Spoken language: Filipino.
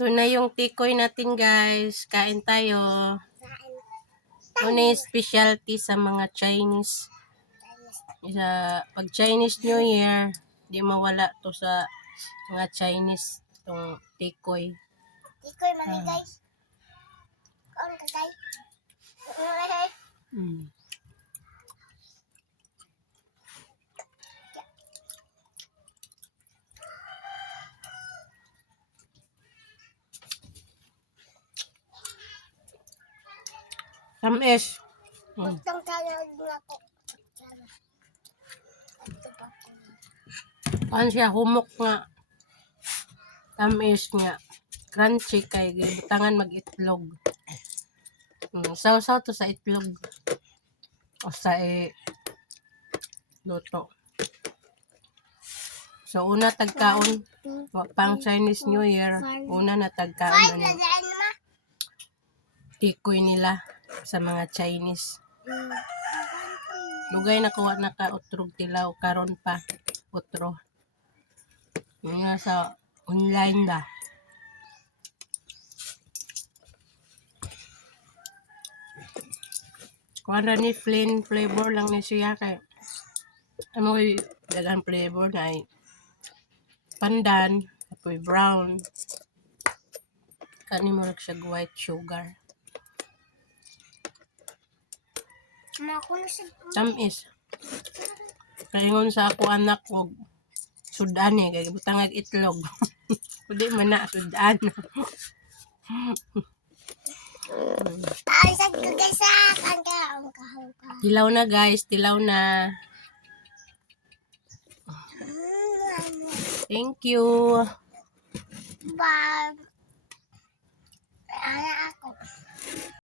Ito na yung tikoy natin, guys. Kain tayo. Ito na yung specialty sa mga Chinese. Pag Chinese New Year, di mawala to sa mga Chinese itong tikoy. Tikoy, mami, guys. Kaon ka, guys. Tamis. Magtang tayo nga po. Ano siya, humok nga. Tamis nga. Crunchy kay gibutangan mag-itlog. Saw-saw to sa itlog. O sa luto. So, una tagkaon. Pang Chinese New Year. Una na tagkaon. Tikoy nila sa mga Chinese. Lugay na kuha na ka utrog tilaw. Karon pa. Utro. Yung nga sa online ba. Kuha na ni plain flavor lang ni siya kay ano yung dagang flavor na ay pandan, apoy brown. Kani mo lang siya white sugar. Tamis. Kaingon sa ako anak ko sudan kay butangag itlog. Pwede man na sudan. Tilaw na, guys, tilaw na. Thank you. Bye.